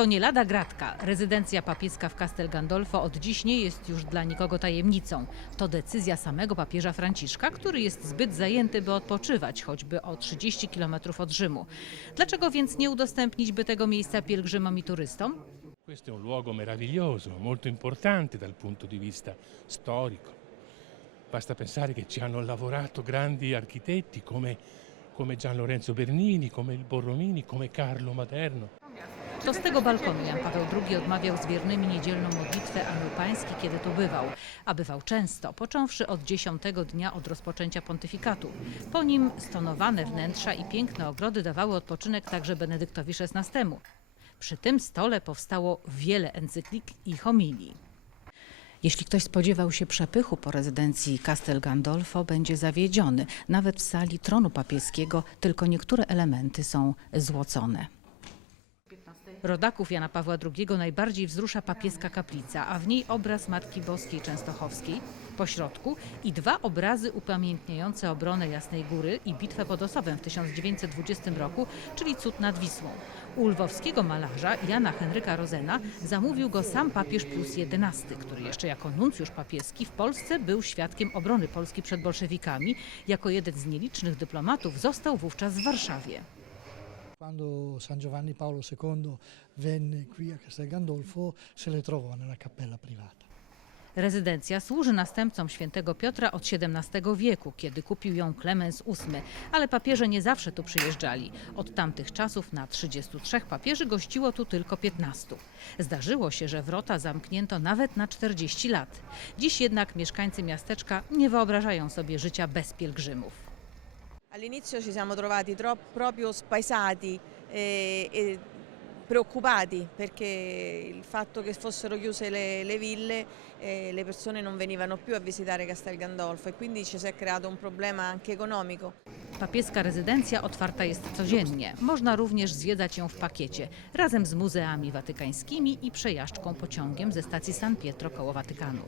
To nie lada gratka. Rezydencja papieska w Castel Gandolfo od dziś nie jest już dla nikogo tajemnicą. To decyzja samego papieża Franciszka, który jest zbyt zajęty, by odpoczywać, choćby o 30 km od Rzymu. Dlaczego więc nie udostępnić by tego miejsca pielgrzymom i turystom? Questo è un luogo meraviglioso, molto importante dal punto di vista storico. Basta pensare che ci hanno lavorato grandi architetti come, come Gian Lorenzo Bernini, come il Borromini, come Carlo Maderno. To z tego balkonu Jan Paweł II odmawiał z wiernymi niedzielną modlitwę Anioł Pański, kiedy tu bywał. A bywał często, począwszy od dziesiątego dnia od rozpoczęcia pontyfikatu. Po nim stonowane wnętrza i piękne ogrody dawały odpoczynek także Benedyktowi XVI. Przy tym stole powstało wiele encyklik i homilii. Jeśli ktoś spodziewał się przepychu po rezydencji Castel Gandolfo, będzie zawiedziony. Nawet w sali tronu papieskiego tylko niektóre elementy są złocone. Rodaków Jana Pawła II najbardziej wzrusza papieska kaplica, a w niej obraz Matki Boskiej Częstochowskiej po środku i dwa obrazy upamiętniające obronę Jasnej Góry i bitwę pod Osobem w 1920 roku, czyli Cud nad Wisłą. U lwowskiego malarza Jana Henryka Rozena zamówił go sam papież Pius XI, który jeszcze jako nuncjusz papieski w Polsce był świadkiem obrony Polski przed bolszewikami. Jako jeden z nielicznych dyplomatów został wówczas w Warszawie. Quando San Giovanni Paolo II venne qui a Castel Gandolfo se le trovò nella cappella privata. Rezydencja służy następcom świętego Piotra od XVII wieku, kiedy kupił ją Klemens VIII, ale papieże nie zawsze tu przyjeżdżali. Od tamtych czasów na 33 papieży gościło tu tylko 15. Zdarzyło się, że wrota zamknięto nawet na 40 lat. Dziś jednak mieszkańcy miasteczka nie wyobrażają sobie życia bez pielgrzymów. All'inizio ci siamo trovati tro- proprio spaesati e, e preoccupati perché il fatto che fossero chiuse le, le ville eh, le persone non venivano più a visitare Castel Gandolfo e quindi ci si è creato un problema anche economico. Papieska rezydencja otwarta jest codziennie. Można również zwiedzać ją w pakiecie, razem z muzeami watykańskimi i przejażdżką pociągiem ze stacji San Pietro koło Watykanu.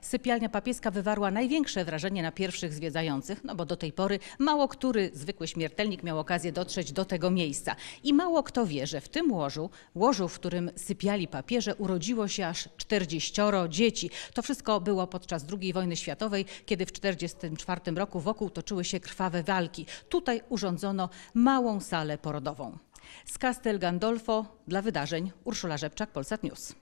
Sypialnia papieska wywarła największe wrażenie na pierwszych zwiedzających, no bo do tej pory mało który zwykły śmiertelnik miał okazję dotrzeć do tego miejsca. I mało kto wie, że w tym łożu, łożu, w którym sypiali papieże, urodziło się aż 40 dzieci. To wszystko było podczas II wojny światowej, kiedy w 1944 roku wokół toczyły się krwawe walki. Tutaj urządzono małą salę porodową. Z Castel Gandolfo dla wydarzeń Urszula Rzepczak, Polsat News.